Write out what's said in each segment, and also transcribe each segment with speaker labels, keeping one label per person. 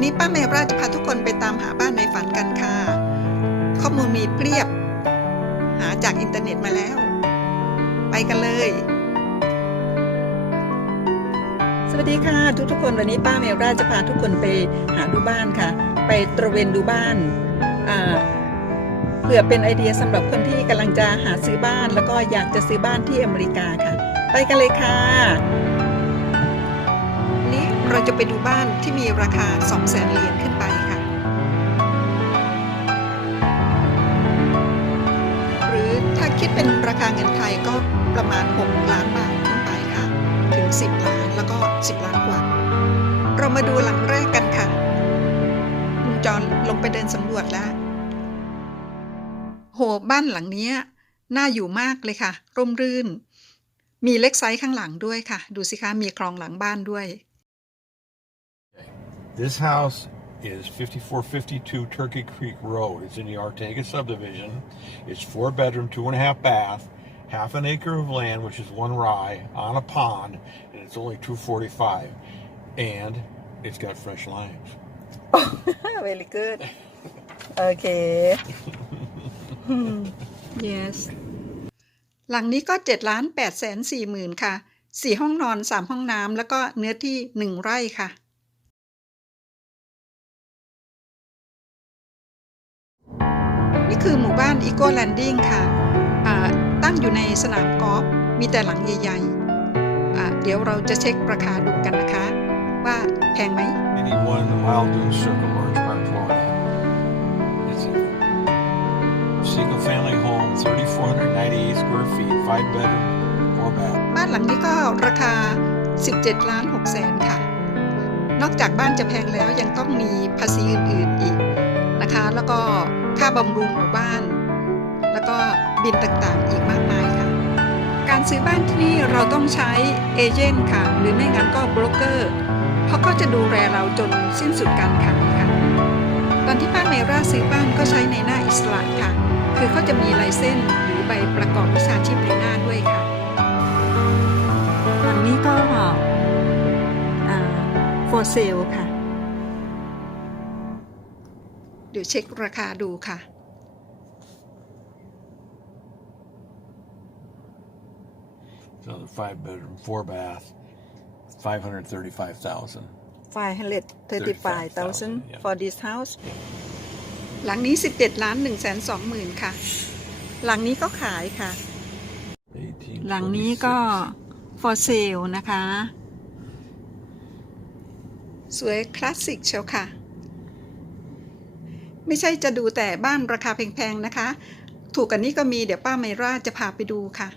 Speaker 1: ันนี้ป้าเมราจะพาทุกคนไปตามหาบ้านในฝันกันค่ะ ข้อมูลมีเปรียบ หาจากอินเทอร์เน็ตมาแล้ว ไปกันเลย สวัสดีค่ะ ทุกทุกๆคนวันนี้ป้าเมราจะพาทุกคนไปหาดูบ้านค่ะ ไปตระเวนดูบ้านเพื่อเป็นไอเดียสำหรับคนที่กำลังจะหาซื้อบ้าน แล้วก็อยากจะซื้อบ้านที่อเมริกาค่ะ ไปกันเลยค่ะ เราจะไปดูบ้านที่มีราคา 2 0 0แสนเหรียญขึ้นไปค่ะ หรือถ้าคิดเป็นราคาเงินไทยก็ประมาณ 6 ล้านบาทขึ้นไปค่ะ ถึง 10 ล้านแล้วก็ 10 ล้านกว่า เรามาดูหลังแรกกันค่ะลุงจอนลงไปเดินสำรวจแล้ว โหบ้านหลังนี้น่าอยู่มากเลยค่ะ ร่มรื่น มีเล็กไซส์ข้างหลังด้วยค่ะ ดูสิคะ มีคลองหลังบ้านด้วย
Speaker 2: This house is 5452 Turkey Creek Road. It's in the Artega subdivision. It's four bedroom, two and a half bath, half an acre of land, which is one rye, on a pond, and it's only 245. And it's got fresh limes.
Speaker 1: very good โอเค yes หลังนี้ก็7ล้าน8แสน4หมื่นค่ะ 4 ห้องนอน 3 ห้องน้ำ แล้วก็เนื้อที่ 1 ไร่ค่ะ คือหมู่บ้าน Eco Landing ค่ะอ่าตั้งอยู่ในสนามกอล์ฟมีแต่หลังใหญ่ๆอ่าเดี๋ยวเราจะเช็คราคาดูกันนะคะ ว่าแพงไหม
Speaker 2: 81 Wild Dune Circle, Orange Park, Florida. It's a single family home, 3,498 square feet, five bedroom, four bath.
Speaker 1: บ้านหลังนี้ก็ราคา 17 ล้าน6แสนค่ะ นอกจากบ้านจะแพงแล้วยังต้องมีภาษีอื่น ๆ อีก นะคะ แล้วก็ค่าบำรุงหมู่บ้าน แล้วก็บินต่างๆอีกมากมายค่ะ การซื้อบ้านที่นี่เราต้องใช้เอเจนต์ค่ะ หรือไม่งั้นก็โบรกเกอร์ เพราะเขาจะดูแลเราจนสิ้นสุดการขายค่ะ ตอนที่ป้าเมราซื้อบ้านก็ใช้ในหน้าอิสระค่ะ คือเขาจะมีลายเส้นหรือใบประกอบวิชาชีพในหน้าด้วยค่ะหลังนี้ก็อ่า for sale ค่ะ เดี๋ยวเช็คราคาดูค่ะ
Speaker 2: It's another five bedroom, four bath, 535,000.
Speaker 1: 535,000
Speaker 2: yeah.
Speaker 1: for this house หลังนี้17ล้าน1 2 0 0 0 0ค่ะ หลังนี้ก็ขายค่ะ
Speaker 2: 18,
Speaker 1: หลังนี้ก็ for sale นะคะ สวยคลาสสิกเชียวค่ะ ไม่ใช่จะดูแต่บ้านราคาแพงๆนะคะ ถูกกันนี้ก็มีเดี๋ยวป้าไมราจะพาไปดูค่ะ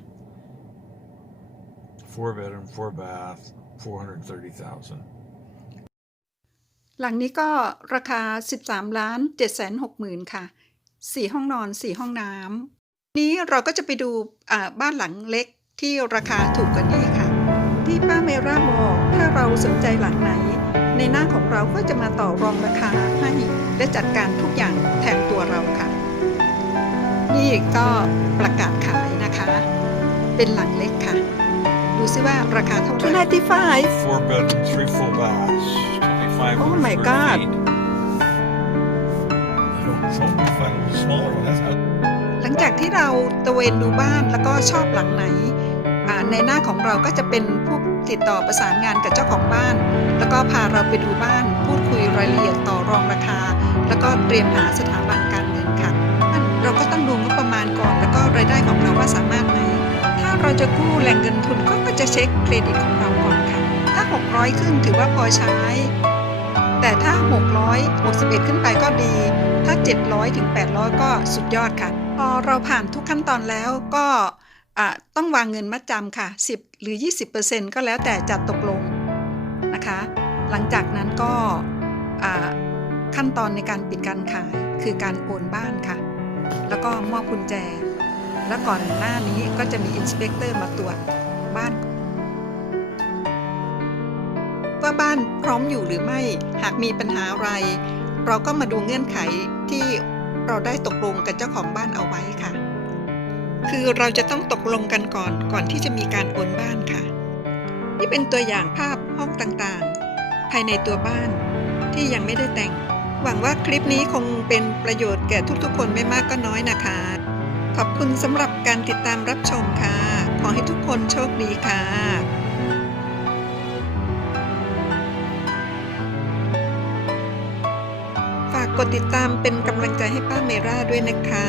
Speaker 2: Four bedroom, four bath, 430,000.
Speaker 1: หลังนี้ก็ราคา 13ล้าน7 6 0 0 0 0 ค่ะ 4 ห้องนอน 4 ห้องน้ำ นี้เราก็จะไปดูอ่าบ้านหลังเล็กที่ราคาถูกกว่านี้ค่ะ ที่ป้าเมราบอกถ้าเราสนใจหลังไหน ในหน้าของเราก็จะมาต่อรองราคาให้ และจัดการทุกอย่างแทนตัวเราค่ะ นี่ก็ประกาศขายนะคะ เป็นหลังเล็กค่ะ ดูซิว่าราคาเท่าไหร่295
Speaker 2: Four bedroom, three full baths, 2,500
Speaker 1: Oh my
Speaker 2: square
Speaker 1: God.
Speaker 2: feet. I don't know, we find a smaller one. That's not
Speaker 1: หลังจากที่เราตระเวนดูบ้านแล้วก็ชอบหลังไหนอ่าในหน้าของเราก็จะเป็นผู้ติดต่อประสานงานกับเจ้าของบ้าน แล้วก็พาเราไปดูบ้านพูดคุยรายละเอียดต่อรองราคา แล้วก็เตรียมหาสถาบันการเงินค่ะเราก็ต้องดูงบประมาณก่อน แล้วก็รายได้ของเราว่าสามารถไหม ถ้าเราจะกู้แหล่งเงินทุนก็จะเช็คเครดิตของเราก่อนค่ะ ถ้า 600 ขึ้นถือว่าพอใช้ แต่ถ้า 661 ขึ้นไปก็ดี ถ้า 700 ถึง 800 ก็สุดยอดค่ะ พอเราผ่านทุกขั้นตอนแล้วก็ต้องวางเงินมัดจำค่ะ 10 หรือ 20%ก็แล้วแต่จัดตกลงนะคะ หลังจากนั้นก็ ขั้นตอนในการปิดการขายคือการโอนบ้านค่ะ แล้วก็มอบกุญแจ แล้วก่อนหน้านี้ก็จะมีอินสเปกเตอร์มาตรวจบ้านว่าบ้านพร้อมอยู่หรือไม่ หากมีปัญหาอะไร เราก็มาดูเงื่อนไขที่เราได้ตกลงกับเจ้าของบ้านเอาไว้ค่ะ คือเราจะต้องตกลงกันก่อนก่อนที่จะมีการโอนบ้านค่ะ นี่เป็นตัวอย่างภาพห้องต่างๆ ภายในตัวบ้านที่ยังไม่ได้แต่ง หวังว่าคลิปนี้คงเป็นประโยชน์แก่ทุกๆ คนไม่มากก็น้อยนะคะ ขอบคุณสำหรับการติดตามรับชมค่ะ ขอให้ทุกคนโชคดีค่ะฝากกดติดตามเป็นกำลังใจให้ป้าเมราด้วยนะคะ